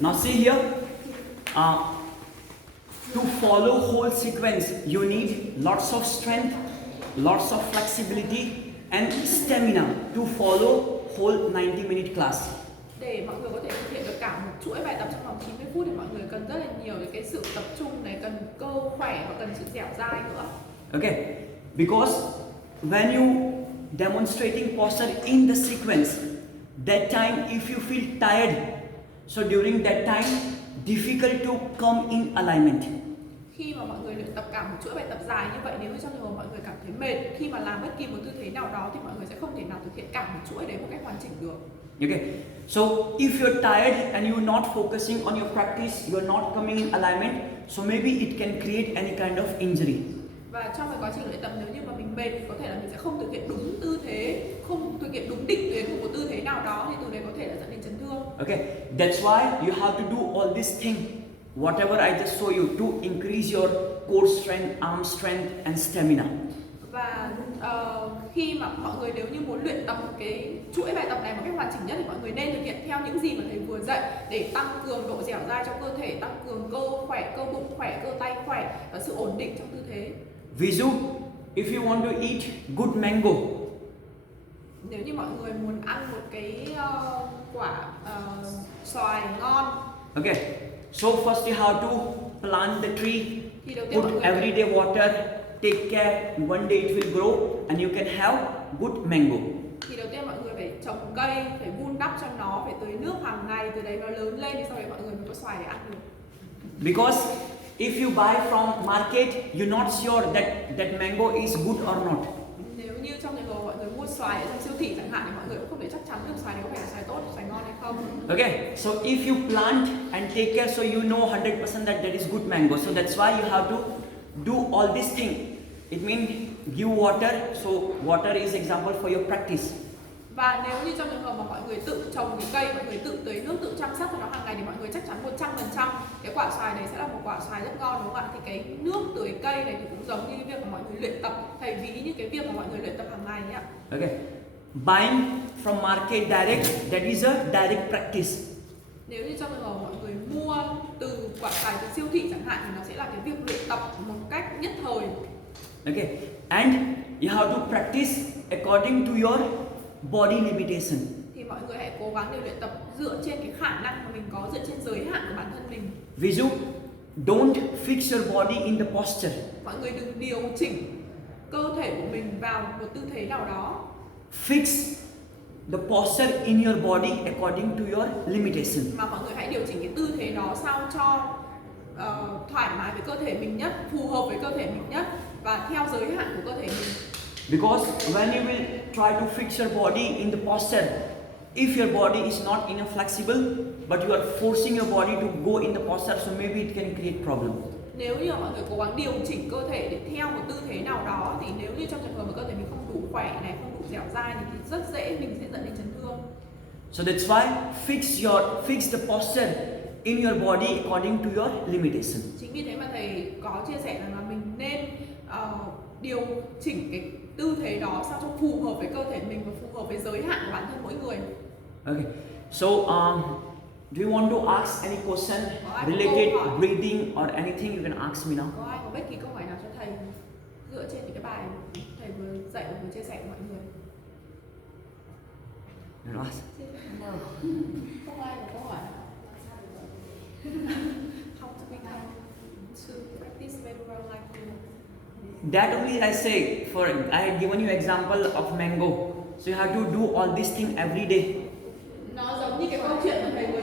Now see here, to follow whole sequence, you need lots of strength, lots of flexibility and stamina to follow whole 90-minute class. Để mọi người có thể thực hiện được cả một chuỗi bài tập trong vòng 90 phút thì mọi người cần rất là nhiều cái sự tập trung này, cần cơ khỏe và cần sự dẻo dai nữa. Okay, because when you demonstrating posture in the sequence, that time if you feel tired, so during that time difficult to come in alignment. Khi mà mọi người luyện tập cả một chuỗi bài tập dài như vậy, nếu như trong trường hợp mọi người cảm thấy mệt khi mà làm bất kỳ một tư thế nào đó thì mọi người sẽ không thể nào thực hiện cả một chuỗi đấy một cách hoàn chỉnh được. Okay, so if you're tired and you're not focusing on your practice, you're not coming in alignment, so maybe it can create any kind of injury. Và trong cái quá trình luyện tập, nếu như mà mình mệt thì có thể là mình sẽ không thực hiện đúng tư thế, không thực hiện đúng định tuyến của một tư thế nào đó, thì từ đấy có thể là dẫn đến chấn thương. Okay, that's why you have to do all this thing, whatever I just show you, to increase your core strength, arm strength and stamina. Và khi mà mọi người nếu như muốn luyện tập cái chuỗi bài tập này một cách hoàn chỉnh nhất thì mọi người nên thực hiện theo những gì mà thầy vừa dạy để tăng cường độ dẻo dai cho cơ thể, tăng cường cơ khỏe, cơ bụng khỏe, cơ tay khỏe và sự ổn định trong tư thế. Ví dụ, if you want to eat good mango, nếu như mọi người muốn ăn một cái quả xoài ngon, okay, so first you have to plant the tree, thì đầu tiên mọi put người everyday water, take care, one day it will grow and you can have good mango. Thì đầu tiên mọi người phải trồng cây, phải vun đắp cho nó, phải tưới nước hàng ngày, từ đấy nó lớn lên thì sau đấy mọi người mới có xoài để ăn được. Because if you buy from market, you're not sure that mango is good or not. Nếu như trong trường hợp mọi người mua xoài ở trong siêu thị chẳng hạn thì mọi người cũng không thể chắc chắn được xoài này có phải là xoài tốt, xoài ngon hay không. Okay, so if you plant and take care, so you know 100% that is good mango. So that's why you have to do all this thing. It means give water. So water is example for your practice. Và nếu như trong trường hợp mà mọi người tự trồng cái cây, mọi người tự tưới nước, tự chăm sóc cho nó hàng ngày thì mọi người chắc chắn 100% cái quả xoài này sẽ là một quả xoài rất ngon, đúng không ạ? Thì cái nước tưới cây này thì cũng giống như cái việc mà mọi người luyện tập, thay vì như cái việc mà mọi người luyện tập hàng ngày ấy ạ. Okay, buying from market direct, that is a direct practice. Nếu như trong trường hợp mọi người mua từ quả xoài từ siêu thị chẳng hạn thì nó sẽ là cái việc luyện tập một cách nhất thời. Okay, and you have to practice according to your body limitation. Thì mọi người hãy cố gắng để luyện tập dựa trên cái khả năng mà mình có, dựa trên giới hạn của bản thân mình. Ví dụ, don't fix your body in the posture. Mọi người đừng điều chỉnh cơ thể của mình vào một tư thế nào đó. Fix the posture in your body according to your limitation. Mà mọi người hãy điều chỉnh cái tư thế đó sao cho thoải mái với cơ thể mình nhất, phù hợp với cơ thể mình nhất và theo giới hạn của cơ thể mình. Because when you will try to fix your body in the posture, if your body is not enough flexible, but you are forcing your body to go in the posture, so maybe it can create problem. Nếu như mọi người cố gắng điều chỉnh cơ thể để theo một tư thế nào đó thì nếu như trong trường hợp mà cơ thể mình không đủ khỏe này, không đủ dẻo dai thì rất dễ mình sẽ dẫn đến chấn thương. So that's why fix the posture in your body according to your limitation. Chính vì thế mà thầy có chia sẻ rằng là mình nên điều chỉnh cái tư thế đó sao cho phù hợp với cơ thể mình và phù hợp với giới hạn của bản thân mỗi người. Okay. So do you want to ask any question related breathing or anything? You can ask me now. Có ai có bất kỳ câu hỏi nào cho thầy dựa trên những cái bài thầy vừa dạy và vừa chia sẻ với mọi người? You want to ask? No. Không ai có câu hỏi. How to become to practice very well like you? That only I say. For I had given you example of mango. So you have to do all this thing every day. Nó giống như cái câu chuyện mà thầy vừa